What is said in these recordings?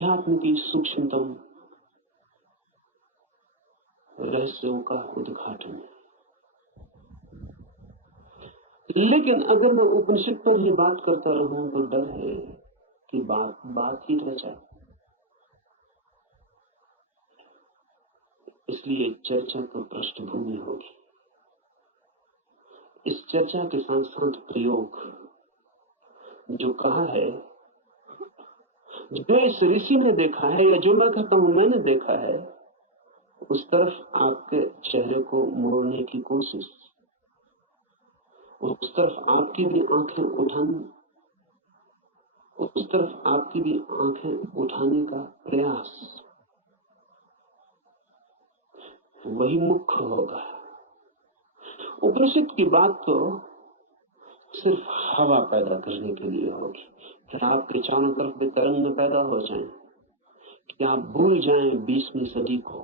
अध्यात्म की सूक्ष्मतम रहस्यों का उद्घाटन है। लेकिन अगर मैं उपनिषद पर ही बात करता रहूं तो डर है कि बात ही रह जाए। इसलिए चर्चा तो पृष्ठभूमि होगी। इस चर्चा के साथ साथ प्रयोग जो कहा है, जो इस ऋषि ने देखा है या जो मैं कहता हूं मैंने देखा है, उस तरफ आपके चेहरे को मोड़ने की कोशिश, उस तरफ आपकी भी आंखें उठाने, उस तरफ आपकी भी आंखें उठाने का प्रयास, वही मुख्य होगा। उपनिषद की बात तो सिर्फ हवा पैदा करने के लिए होगी, फिर आपके चारों तरफ भी तरंग में पैदा हो जाएं कि आप भूल जाएं 20वीं सदी को,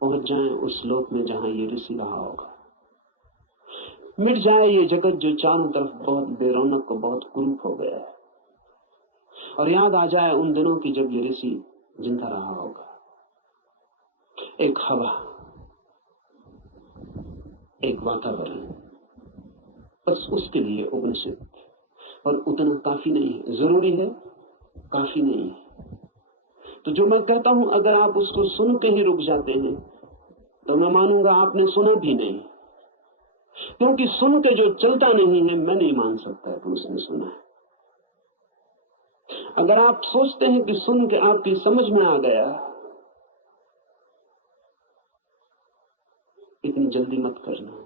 पहुंच जाएं उस लोक में जहां ये ऋषि रहा होगा। मिट जाए ये जगत जो चारों तरफ बहुत बेरौनक और बहुत कुरूप हो गया है, और याद आ जाए उन दिनों की जब ये ऋषि जिंदा रहा होगा। एक हवा, एक वातावरण, बस उसके लिए उपनिषद। और उतना काफी नहीं है, जरूरी है, काफी नहीं है। तो जो मैं कहता हूं अगर आप उसको सुन के ही रुक जाते हैं तो मैं मानूंगा आपने सुना भी नहीं, क्योंकि सुन के जो चलता नहीं है मैं नहीं मान सकता कि उसने सुना है। अगर आप सोचते हैं कि सुन के आपकी समझ में आ गया, इतनी जल्दी मत करना।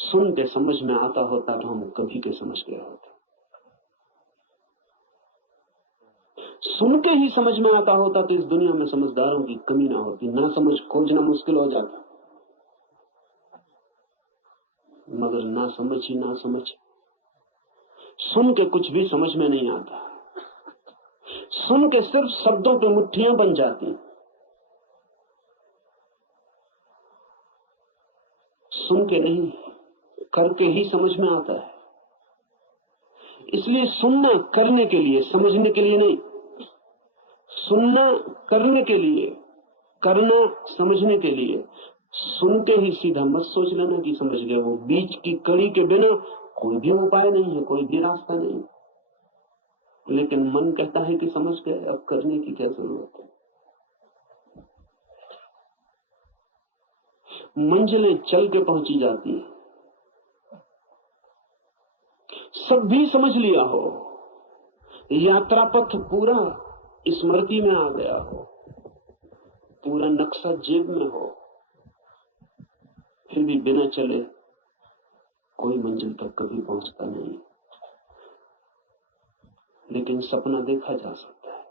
सुन के समझ में आता होता तो हम कभी के समझ गए होते। सुन के ही समझ में आता होता तो इस दुनिया में समझदारों की कमी ना होती, ना समझ खोजना मुश्किल हो जाता। मगर ना समझ ही ना समझ, सुन के कुछ भी समझ में नहीं आता। सुन के सिर्फ शब्दों पे मुट्ठियां बन जाती। सुन के नहीं, करके ही समझ में आता है। इसलिए सुनना करने के लिए, समझने के लिए नहीं। सुनना करने के लिए, करना समझने के लिए। सुन के ही सीधा मत सोच लेना कि समझ गए। वो बीच की कड़ी के बिना कोई भी उपाय नहीं है, कोई भी रास्ता नहीं। लेकिन मन कहता है कि समझ गए, अब करने की क्या जरूरत है। मंजिलें चल के पहुंची जाती हैं। सब भी समझ लिया हो, यात्रा पथ पूरा स्मृति में आ गया हो, पूरा नक्शा जेब में हो, फिर भी बिना चले कोई मंजिल तक कभी पहुंचता नहीं। लेकिन सपना देखा जा सकता है।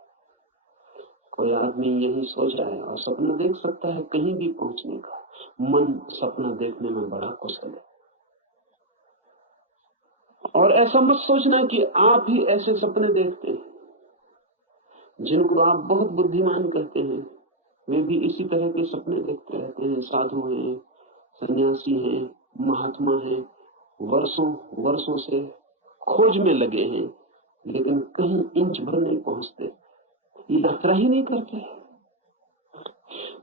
कोई आदमी यही सोच रहा है और सपना देख सकता है कहीं भी पहुंचने का। मन सपना देखने में बड़ा कुशल है। और ऐसा मत सोचना कि आप ही ऐसे सपने देखते हैं। जिनको आप बहुत बुद्धिमान कहते हैं वे भी इसी तरह के सपने देखते रहते हैं। साधु हैं, सन्यासी हैं, महात्मा हैं, वर्षों वर्षों से खोज में लगे हैं, लेकिन कहीं इंच भर नहीं पहुंचते, यात्रा ही नहीं करते।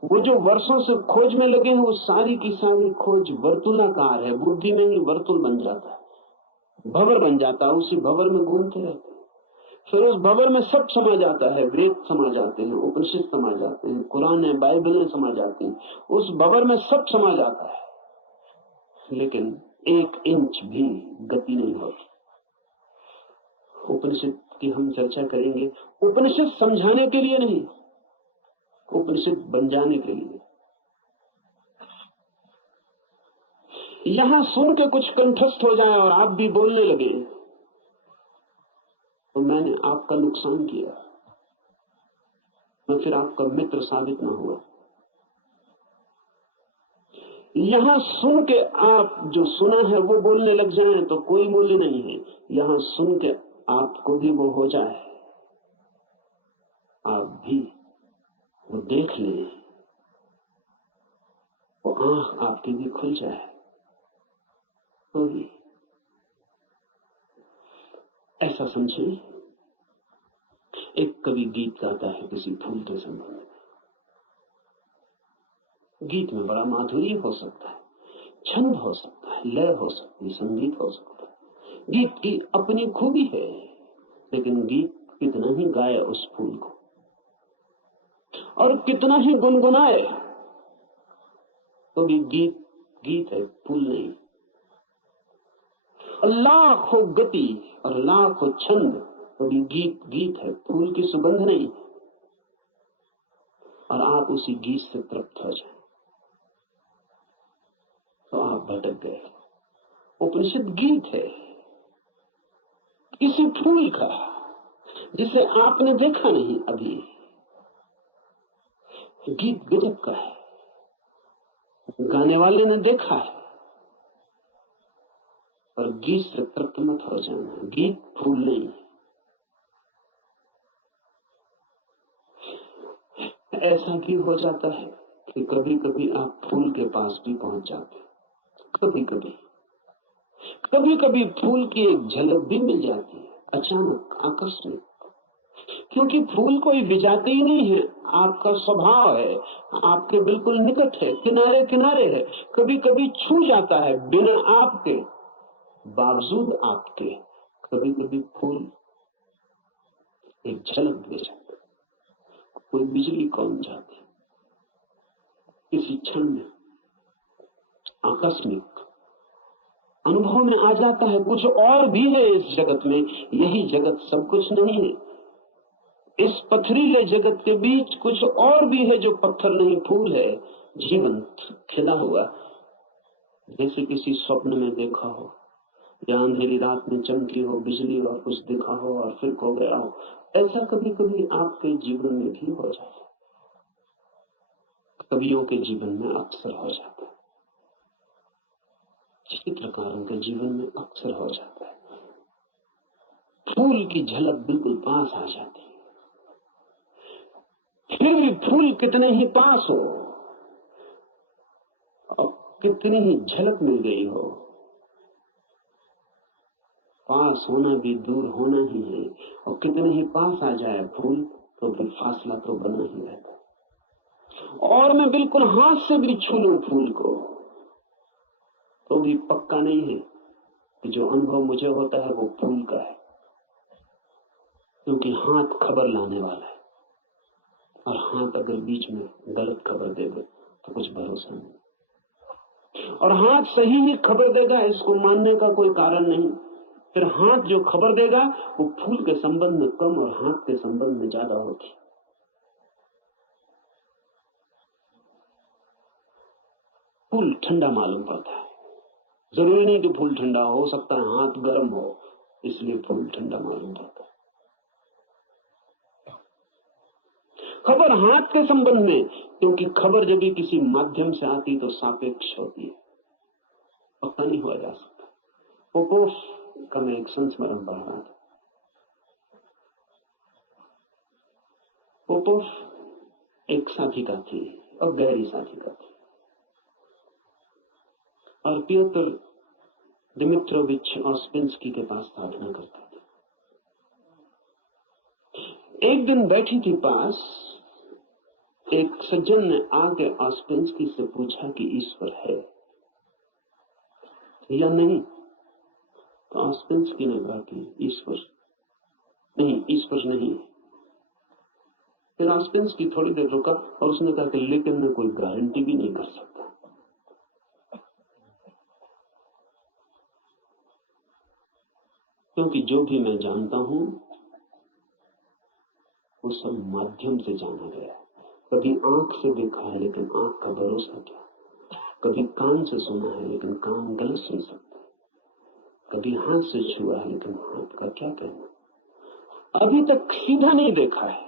वो जो वर्षों से खोज में लगे हैं वो सारी की सारी खोज वर्तुलाकार है। बुद्धि में ही वर्तुल बन जाता है, भंवर बन जाता है, उसी भंवर में घूमते रहते हैं। फिर उस भंवर में सब समा जाता है, वेद समा जाते हैं, उपनिषद समा जाते हैं, कुरान बाइबलें समा जाती हैं, उस भंवर में सब समा जाता है। लेकिन एक इंच भी गति नहीं होती। उपनिषद की हम चर्चा करेंगे, उपनिषद समझाने के लिए नहीं, उपनिषद बन जाने के लिए। यहां सुन के कुछ कंठस्थ हो जाए और आप भी बोलने लगे तो मैंने आपका नुकसान किया, मैं फिर आपका मित्र साबित ना हुआ। यहां सुन के आप जो सुना है वो बोलने लग जाएं तो कोई मूल्य नहीं है। यहां सुन के आपको भी वो हो जाए, आप भी वो देख लें, वो आंख आपकी भी खुल जाए, तो भी ऐसा समझें एक कवि गीत गाता है किसी फूल के संबंध में। गीत में बड़ा माधुर्य हो सकता है, छंद हो सकता है, लय हो सकती है, संगीत हो सकता है। गीत की अपनी खूबी है, लेकिन गीत कितना ही गाए उस फूल को और कितना ही गुनगुनाए, तो भी गीत गीत है, फूल नहीं। लाखों गति और लाखों छंद, तो भी गीत गीत है, फूल की सुगंध नहीं। और आप उसी गीत से तृप्त हो जाए तो आप भटक गए। उपनिषद गीत है किसी फूल का जिसे आपने देखा नहीं अभी। गीत गजब का है, गाने वाले ने देखा है, पर गीत से तृप्त मत हो जाना। गीत फूल नहीं। ऐसा भी हो जाता है कि कभी कभी आप फूल के पास भी पहुंच जाते, कभी कभी फूल की एक झलक भी मिल जाती है, अचानक, आकस्मिक। क्योंकि फूल कोई विजाती ही नहीं है, आपका स्वभाव है, आपके बिल्कुल निकट है, किनारे किनारे है। कभी कभी छू जाता है बिना आपके, बावजूद आपके। कभी कभी फूल एक झलक दे जाता, कोई बिजली कौन जाती, किसी क्षण में आकस्मिक अनुभव में आ जाता है। कुछ और भी है इस जगत में, यही जगत सब कुछ नहीं है। इस पथरीले जगत के बीच कुछ और भी है जो पत्थर नहीं, फूल है, जीवंत खिला हुआ, जैसे किसी स्वप्न में देखा हो या अंधेरी रात में चमकी हो बिजली और कुछ दिखा हो और फिर खो गया हो। ऐसा कभी कभी आपके जीवन में भी हो जाता है, कवियों के जीवन में अक्सर हो जाता है, चित्रकारों के जीवन में अक्सर हो जाता है। फूल की झलक बिल्कुल पास आ जाती है, फिर भी फूल कितने ही पास हो और कितनी ही झलक मिल गई हो, पास होना भी दूर होना ही है। और कितने ही पास आ जाए फूल तो भी फासला तो बना ही रहता। और मैं बिल्कुल हाथ से भी छू लूं फूल को तो भी पक्का नहीं है कि जो अनुभव मुझे होता है वो फूल का है, क्योंकि हाथ खबर लाने वाला है और हाथ अगर बीच में गलत खबर दे दे तो कुछ भरोसा नहीं। और हाथ सही ही खबर देगा, इसको मानने का कोई कारण नहीं। फिर हाथ जो खबर देगा वो फूल के संबंध में कम और हाथ के संबंध में ज्यादा होती। फूल ठंडा मालूम पड़ता है, जरूरी नहीं कि फूल ठंडा हो सकता है हाथ गर्म हो, इसलिए फूल ठंडा मालूम पड़ता है। खबर हाथ के संबंध में, क्योंकि खबर जब भी किसी माध्यम से आती तो सापेक्ष होती है, पक्का नहीं हुआ जा सकता। पोपोफ का मैं एक संस्मरण पढ़ रहा था। पोपोफ एक साधिका थी और गहरी साधिका थी, और पियोत्र दिमित्रोविच ऑस्पेंस्की के पास साधना करता था। एक दिन बैठी थी पास, एक सज्जन ने आके ऑस्पेंस्की से पूछा कि ईश्वर है या नहीं। तो ऑस्पेंस्की ने कहा कि ईश्वर नहीं। फिर ऑस्पेंस्की थोड़ी देर रुका और उसने कहा कि लेकिन मैं कोई गारंटी भी नहीं कर सकता, क्योंकि जो भी मैं जानता हूं वो सब माध्यम से जाना गया। कभी आंख से देखा है लेकिन आंख का भरोसा क्या, कभी कान से सुना है लेकिन कान गलत सुन सकता है, कभी हाथ से छुआ है लेकिन हाथ का क्या कहना। अभी तक सीधा नहीं देखा है,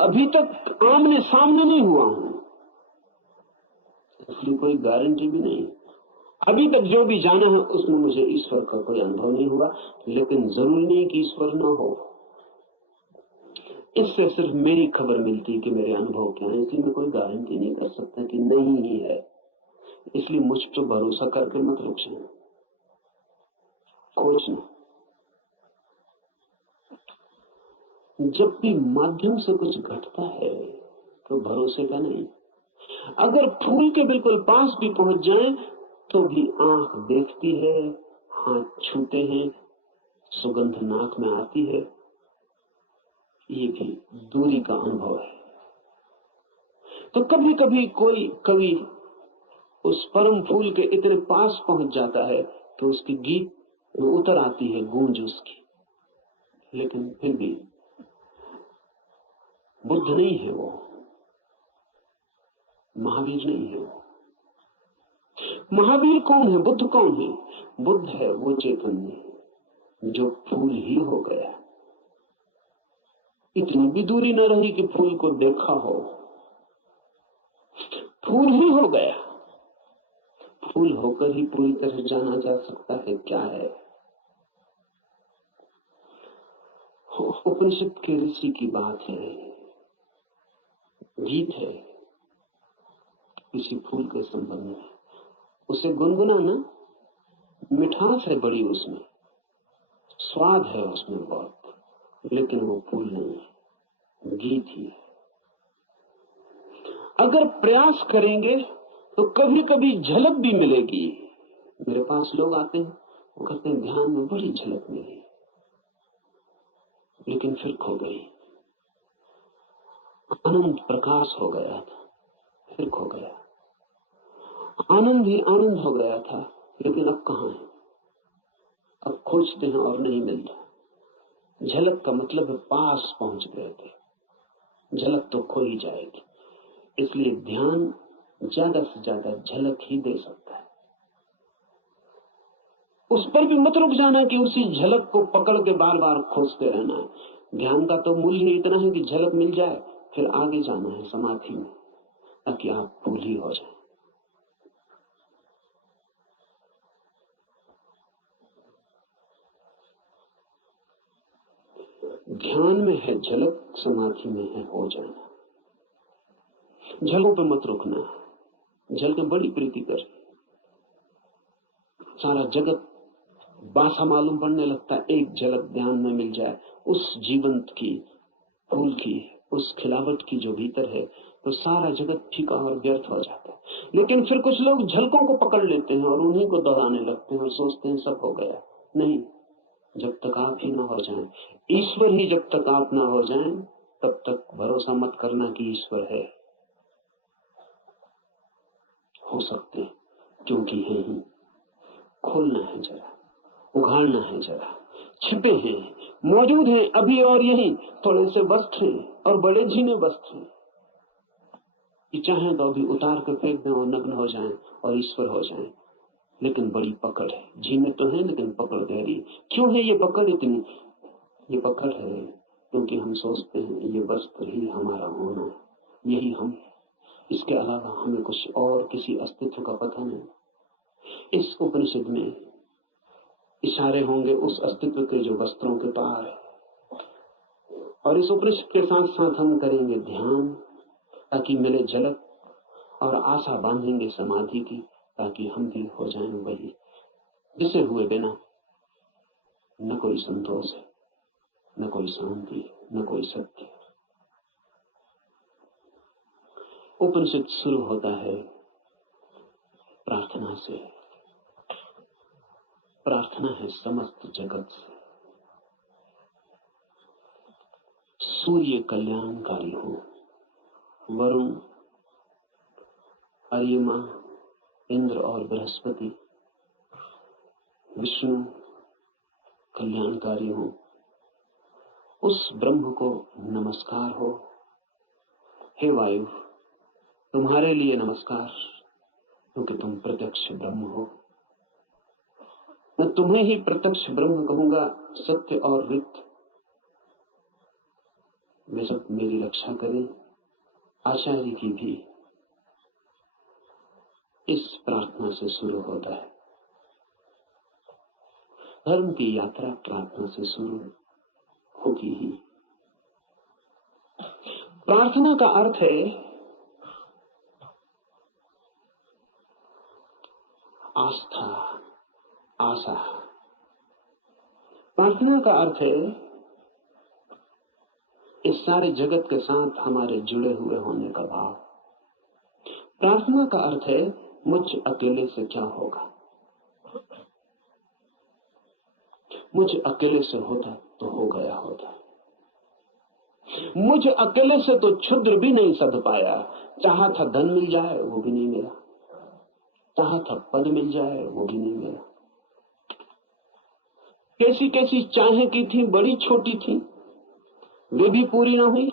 अभी तक आमने सामने नहीं हुआ हूं, इसलिए कोई गारंटी भी नहीं। अभी तक जो भी जाना है उसमें मुझे ईश्वर का कोई अनुभव नहीं हुआ, लेकिन जरूरी नहीं कि ईश्वर न हो। इससे सिर्फ मेरी खबर मिलती कि मेरे अनुभव क्या है, इसलिए मैं कोई गारंटी नहीं कर सकता कि नहीं ही है। इसलिए मुझ पर भरोसा करके मत रुक जाना। खोजना। जब भी माध्यम से कुछ घटता है तो भरोसे का नहीं। अगर फूल के बिल्कुल पास भी पहुंच जाएं तो भी आंख देखती है, हाथ छूते हैं, सुगंध नाक में आती है, ये भी दूरी का अनुभव है। तो कभी कभी कोई कवि उस परम फूल के इतने पास पहुंच जाता है तो उसके गीत में उतर आती है गूंज उसकी, लेकिन फिर भी बुद्ध नहीं है वो, महावीर नहीं है वो। महावीर कौन है, बुद्ध कौन है? बुद्ध है वो चैतन्य जो फूल ही हो गया। इतनी भी दूरी न रही कि फूल को देखा हो, फूल ही हो गया। फूल होकर ही पूरी तरह जाना जा सकता है क्या है। उपनिषद के ऋषि की बात है, गीत है किसी फूल के संबंध में, उसे गुनगुनाना, मिठास है बड़ी उसमें, स्वाद है उसमें बहुत, लेकिन वो फूल नहीं है, गीत ही है। अगर प्रयास करेंगे तो कभी कभी झलक भी मिलेगी। मेरे पास लोग आते हैं, वो कहते हैं ध्यान में बड़ी झलक मिली, लेकिन फिर खो गई। आनंद प्रकाश हो गया था, फिर खो गया। आनंद ही आनंद हो गया था, लेकिन अब कहाँ है? अब खोजते हैं और नहीं मिलता। झलक का मतलब है पास पहुंच गए थे, झलक तो खो ही जाएगी। इसलिए ध्यान ज्यादा से ज्यादा झलक ही दे सकता है। उस पर भी मत रुक जाना कि उसी झलक को पकड़ के बार बार खोजते रहना है। ध्यान का तो मूल्य इतना है कि झलक मिल जाए, फिर आगे जाना है समाधि में, ताकि आप फूल ही हो जाए। ध्यान में है झलक, समाधि में है हो जाना। झलकों पे मत रुकना, झलकें बड़ी प्रीति कर, सारा जगत बासा मालूम पड़ने लगता है। एक झलक ध्यान में मिल जाए उस जीवंत की, फूल की, उस खिलावट की जो भीतर है, तो सारा जगत फीका और व्यर्थ हो जाता है। लेकिन फिर कुछ लोग झलकों को पकड़ लेते हैं और उन्हीं को दोहराने लगते हैं और सोचते हैं सब हो गया। नहीं, जब तक आप ही ना हो जाएं, ईश्वर ही जब तक आप ना हो जाएं, तब तक भरोसा मत करना कि ईश्वर है। हो सकते हैं, क्योंकि है ही। खोलना है जरा, उघाड़ना है जरा। छिपे हैं, मौजूद हैं अभी और यही, थोड़े से वस्त्र हैं और बड़े झीने वस्त्र हैं कि चाहें तो अभी उतार कर फेंक दें और नग्न हो जाएं और ईश्वर हो जाएं। लेकिन बड़ी पकड़ है, झीने तो हैं लेकिन पकड़ गहरी। क्यों है ये पकड़ इतनी? ये पकड़ है क्योंकि हम सोचते हैं ये वस्त्र ही हमारा होना है, यही हम, इसके अलावा हमें कुछ और किसी अस्तित्व का पता नहीं। इस उपनिषद में इशारे होंगे उस अस्तित्व के जो वस्त्रों के पार है, और इस उपनिषद के साथ साथ हम करेंगे ध्यान ताकि मिले झलक, और आशा बांधेंगे समाधि की ताकि हम भी हो जाएं वही जिसे हुए बिना न कोई संतोष है, न कोई शांति, न कोई सत्य। उपनिषद शुरू होता है प्रार्थना से। प्रार्थना है समस्त जगत से। सूर्य कल्याणकारी हो, वरुण, अर्यमा, इंद्र और बृहस्पति, विष्णु कल्याणकारी हो, उस ब्रह्म को नमस्कार हो। हे वायु, तुम्हारे लिए नमस्कार, क्योंकि तुम प्रत्यक्ष ब्रह्म हो। मैं तुम्हें ही प्रत्यक्ष ब्रह्म कहूंगा। सत्य और रित वे सब मेरी रक्षा करें। आचार्य की भी इस प्रार्थना से शुरू होता है। धर्म की यात्रा प्रार्थना से शुरू होगी ही। प्रार्थना का अर्थ है आस्था, आशा, प्रार्थना का अर्थ है इस सारे जगत के साथ हमारे जुड़े हुए होने का भाव। प्रार्थना का अर्थ है मुझ अकेले से क्या होगा, मुझ अकेले से होता तो हो गया होता, मुझ अकेले से तो क्षुद्र भी नहीं सध पाया। चाहा था धन मिल जाए वो भी नहीं मिला, चाहा था पद मिल जाए वो भी नहीं मिला। कैसी कैसी चाहें की थी, बड़ी छोटी थी, वे भी पूरी ना हुई।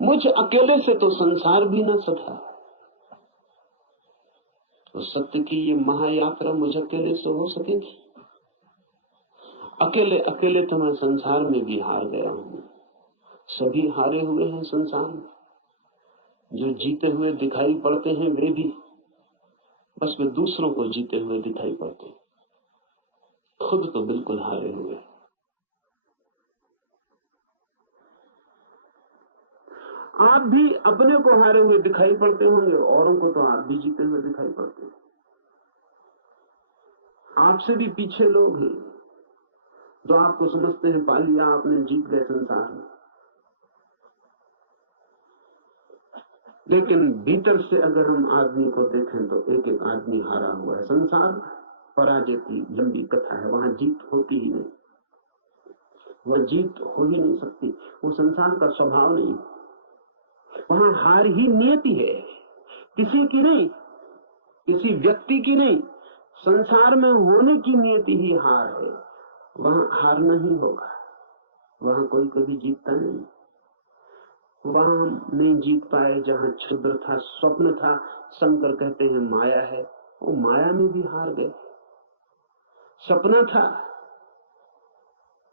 मुझ अकेले से तो संसार भी ना सधा। तो सत्य की ये महायात्रा मुझ अकेले से हो सकेगी? अकेले अकेले तो मैं संसार में भी हार गया हूं। सभी हारे हुए हैं संसार में। जो जीते हुए दिखाई पड़ते हैं वे भी बस वे दूसरों को जीते हुए दिखाई पड़ते हैं, खुद तो बिल्कुल हारे हुए। आप भी अपने को हारे हुए दिखाई पड़ते होंगे, औरों को तो आप भी जीते हुए दिखाई पड़ते हैं। आपसे भी पीछे लोग हैं जो आपको समझते हैं पा लिया आपने, जीत गए संसार में। लेकिन भीतर से अगर हम आदमी को देखें तो एक एक आदमी हारा हुआ है। संसार पराजय की लंबी कथा है, वहां जीत होती ही नहीं, वह जीत हो ही नहीं सकती, वो संसार का स्वभाव नहीं। वहां हार ही नियति है, किसी की नहीं, किसी व्यक्ति की नहीं, संसार में होने की नियति ही हार है। वहां हारना ही होगा, वहां कोई कभी जीतता नहीं। वहां नहीं जीत पाए जहां क्षुद्र था, स्वप्न था, शंकर कहते हैं माया है, वो माया में भी हार गए। सपना था,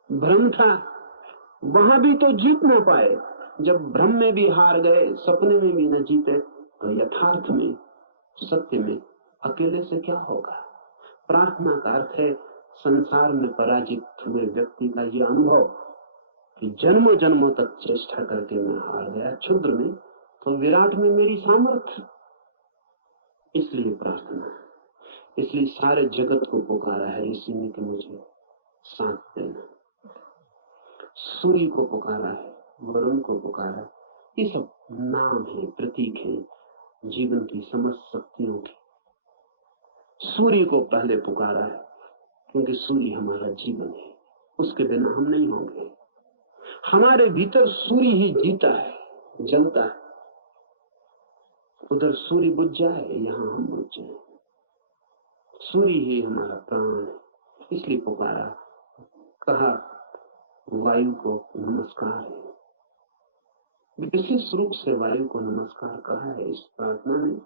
भ्रम था, वहां भी तो जीत ना पाए। जब भ्रम में भी हार गए, सपने में भी न जीते, तो यथार्थ में, सत्य में अकेले से क्या होगा? प्रार्थना का अर्थ है संसार में पराजित हुए व्यक्ति का यह अनुभव कि जन्मों जन्मों तक चेष्टा करके मैं हार गया, क्षुद्र में तो विराट में मेरी सामर्थ्य। इसलिए प्रार्थना, इसलिए सारे जगत को पुकारा है ऋषि ने कि मुझे साथ देना। सूर्य को पुकारा है, वरुण को पुकारा है, ये सब नाम है, प्रतीक है जीवन की समस्त शक्तियों की। सूर्य को पहले पुकारा है क्योंकि सूर्य हमारा जीवन है, उसके बिना हम नहीं होंगे। हमारे भीतर सूर्य ही जीता है, जलता है। उधर सूर्य बुझ जाए, यहां हम बुझ जाए। सूर्य ही हमारा प्राण है, इसलिए पुकारा। कहा वायु को नमस्कार है, विशेष रूप से वायु को नमस्कार कहा है इस प्रार्थना में,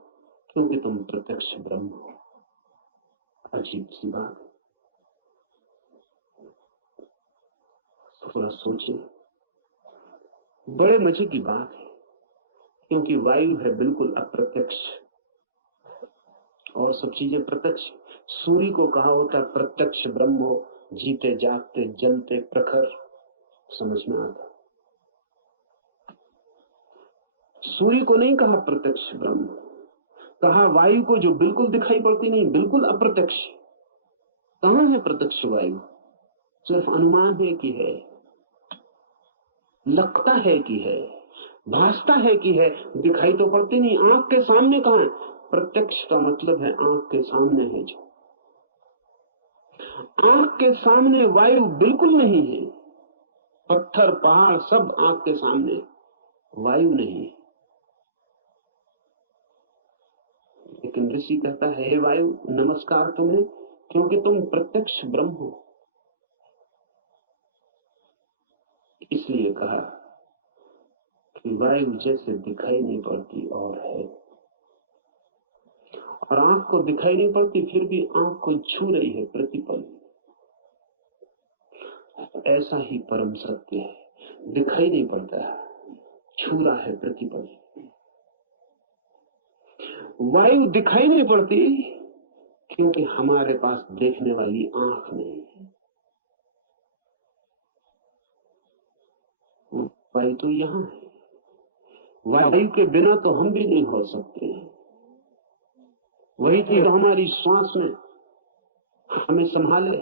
क्योंकि तुम प्रत्यक्ष ब्रह्म हो। अजीब सी बात है, थोड़ा सोचिए। बड़े मजे की बात है, क्योंकि वायु है बिल्कुल अप्रत्यक्ष और सब चीजें प्रत्यक्ष। सूर्य को कहा होता है प्रत्यक्ष ब्रह्म हो, जीते जागते जलते प्रखर, समझ में आता। सूर्य को नहीं कहा प्रत्यक्ष ब्रह्म, कहा वायु को जो बिल्कुल दिखाई पड़ती नहीं, बिल्कुल अप्रत्यक्ष। कहां है प्रत्यक्ष वायु? सिर्फ अनुमान है कि है, लगता है कि है, भासता है कि है, दिखाई तो पड़ती नहीं। आंख के सामने कहां है? प्रत्यक्ष का मतलब है आंख के सामने है। जो आंख के सामने वायु बिल्कुल नहीं है, पत्थर पहाड़ सब आंख के सामने, वायु नहीं। लेकिन ऋषि कहता है हे वायु नमस्कार तुम्हें, क्योंकि तुम प्रत्यक्ष ब्रह्म हो। इसलिए कहा कि वायु जैसे दिखाई नहीं पड़ती और है, और आंख को दिखाई नहीं पड़ती फिर भी आंख को छू रही है प्रतिपल। ऐसा ही परम सत्य है, दिखाई नहीं पड़ता, छू रहा है प्रतिपल। वायु दिखाई नहीं पड़ती क्योंकि हमारे पास देखने वाली आंख नहीं है। वायु तो यहां है, वायु के बिना तो हम भी नहीं हो सकते। वही थी तो हमारी श्वास में हमें संभाले,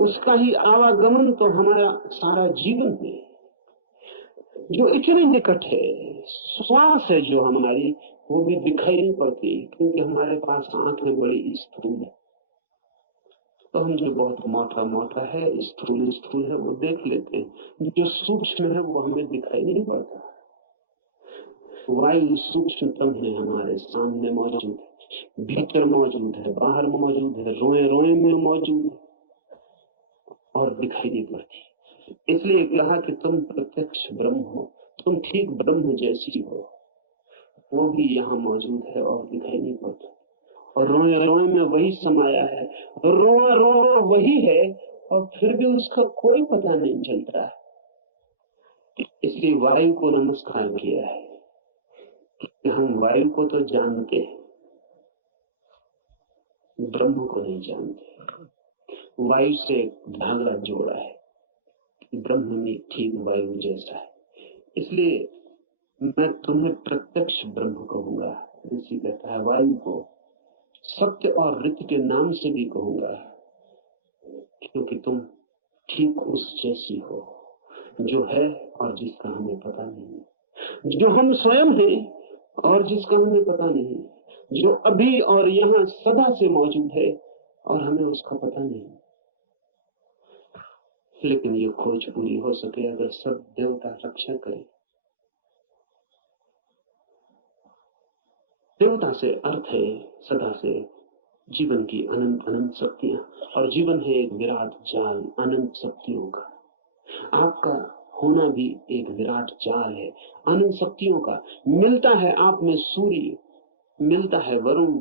उसका ही आवागमन तो हमारा सारा जीवन है, जो इतने निकट है। श्वास है जो हमारी, वो भी दिखाई नहीं पड़ती क्योंकि हमारे पास आंखें बड़ी स्थूल है। तो हम जो बहुत मोटा मोटा है, स्थूल स्थूल है, वो देख लेते हैं। जो सूक्ष्म है वो हमें दिखाई नहीं पड़ता। वायु सूक्ष्मतम है, हमारे सामने मौजूद है, भीतर मौजूद है, बाहर मौजूद है, रोए रोए में मौजूद है और दिखाई नहीं पड़ती। इसलिए कहा कि तुम प्रत्यक्ष ब्रह्म हो, तुम ठीक ब्रह्म जैसी हो। वो भी यहाँ मौजूद है और दिखाई नहीं पड़ता, और रोए रोए में वही समाया है, रोआ रोआ वही है, और फिर भी उसका कोई पता नहीं चलता। इसलिए वायु को नमस्कार किया है कि हम वायु को तो जानते हैं, ब्रह्म को नहीं जानते। वायु से एक धागा जोड़ा है, ब्रह्म में ठीक वायु जैसा है। इसलिए मैं तुम्हें प्रत्यक्ष ब्रह्म कहूंगा। ऋषि कहता है वायु को सत्य और ऋत के नाम से भी कहूंगा, क्योंकि तुम ठीक उस जैसी हो जो है और जिसका हमें पता नहीं, जो हम स्वयं हैं और जिसका हमें पता नहीं, जो अभी और यहाँ सदा से मौजूद है और हमें उसका पता नहीं। लेकिन ये खोज पूरी हो सके अगर सब देवता रक्षा करें। देवता से अर्थ है सदा से जीवन की अनंत अनंत शक्तियां, और जीवन है एक विराट जाल अनंत शक्तियों का। आपका होना भी एक विराट जाल है अनंत शक्तियों का। मिलता है आप में सूर्य, मिलता है वरुण,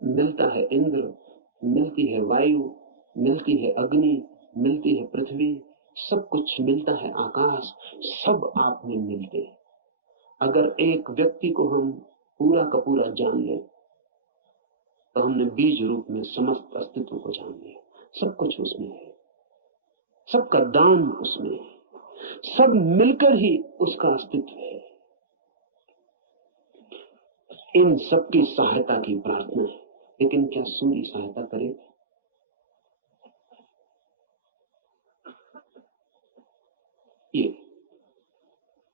मिलता है इंद्र, मिलती है वायु, मिलती है अग्नि, मिलती है पृथ्वी, सब कुछ मिलता है आकाश, सब आप में मिलते हैं। अगर एक व्यक्ति को हम पूरा का पूरा जान लें तो हमने बीज रूप में समस्त अस्तित्व को जान लिया। सब कुछ उसमें है, सबका दान उसमें है, सब मिलकर ही उसका अस्तित्व है। इन सबकी सहायता की प्रार्थना है, लेकिन क्या सूर्य सहायता करेगा?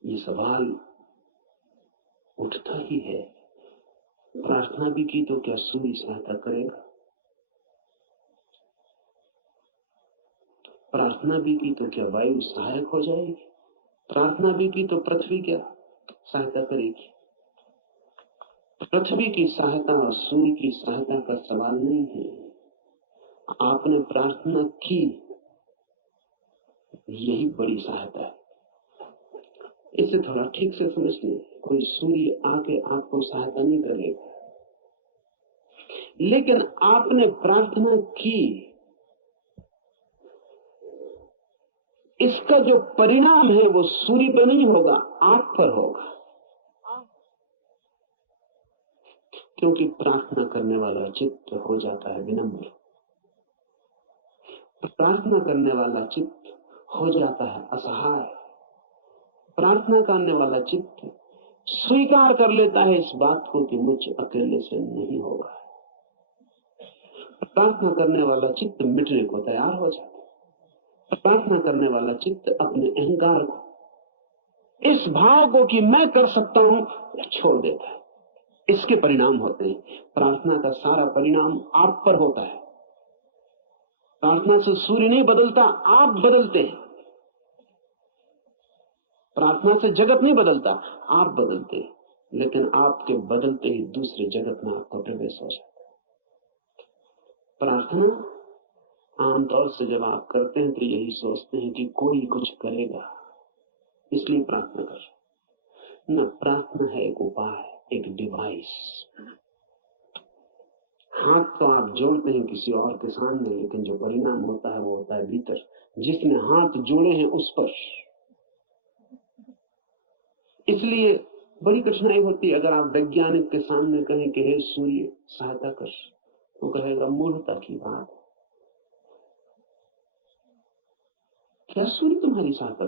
ये सवाल उठता ही है। प्रार्थना भी की तो क्या सूर्य सहायता करेगा? प्रार्थना भी की तो क्या वायु सहायक हो जाएगी? प्रार्थना भी की तो पृथ्वी क्या सहायता करेगी? पृथ्वी की सहायता और सूर्य की सहायता का सवाल नहीं है। आपने प्रार्थना की, यही बड़ी सहायता है। इसे थोड़ा ठीक से समझ लें। कोई सूर्य आके आपको सहायता नहीं करेगा, लेकिन आपने प्रार्थना की, इसका जो परिणाम है वो सूर्य पर नहीं होगा, आप पर होगा। क्योंकि प्रार्थना करने वाला चित्त हो जाता है विनम्र, प्रार्थना करने वाला चित्त हो जाता है असहाय, प्रार्थना करने वाला चित्त स्वीकार कर लेता है इस बात को कि मुझ अकेले से नहीं होगा। प्रार्थना करने वाला चित्त मिटने को तैयार हो जाता है। प्रार्थना करने वाला चित्त अपने अहंकार को, इस भाव को कि मैं कर सकता हूं, छोड़ देता है। इसके परिणाम होते हैं। प्रार्थना का सारा परिणाम आप पर होता है। प्रार्थना से सूर्य नहीं बदलता, आप बदलते हैं। प्रार्थना से जगत नहीं बदलता, आप बदलते हैं। लेकिन आपके बदलते ही दूसरे जगत में आपका प्रवेश हो जाता है। प्रार्थना आमतौर से जब आप करते हैं तो यही सोचते हैं कि कोई कुछ करेगा, इसलिए प्रार्थना कर रहे हैं। न, प्रार्थना है एक उपाय, एक डिवाइस। हाथ तो आप जोड़ते हैं किसी और के सामने, लेकिन जो परिणाम होता है वो होता है भीतर, जिसने हाथ जोड़े हैं उस पर। इसलिए बड़ी कठिनाई होती है अगर आप वैज्ञानिक के सामने कहें कि हे सूर्य सहायता कर, वो कहेगा मूर्खता की बात, क्या सूर्य तुम्हारी सहायता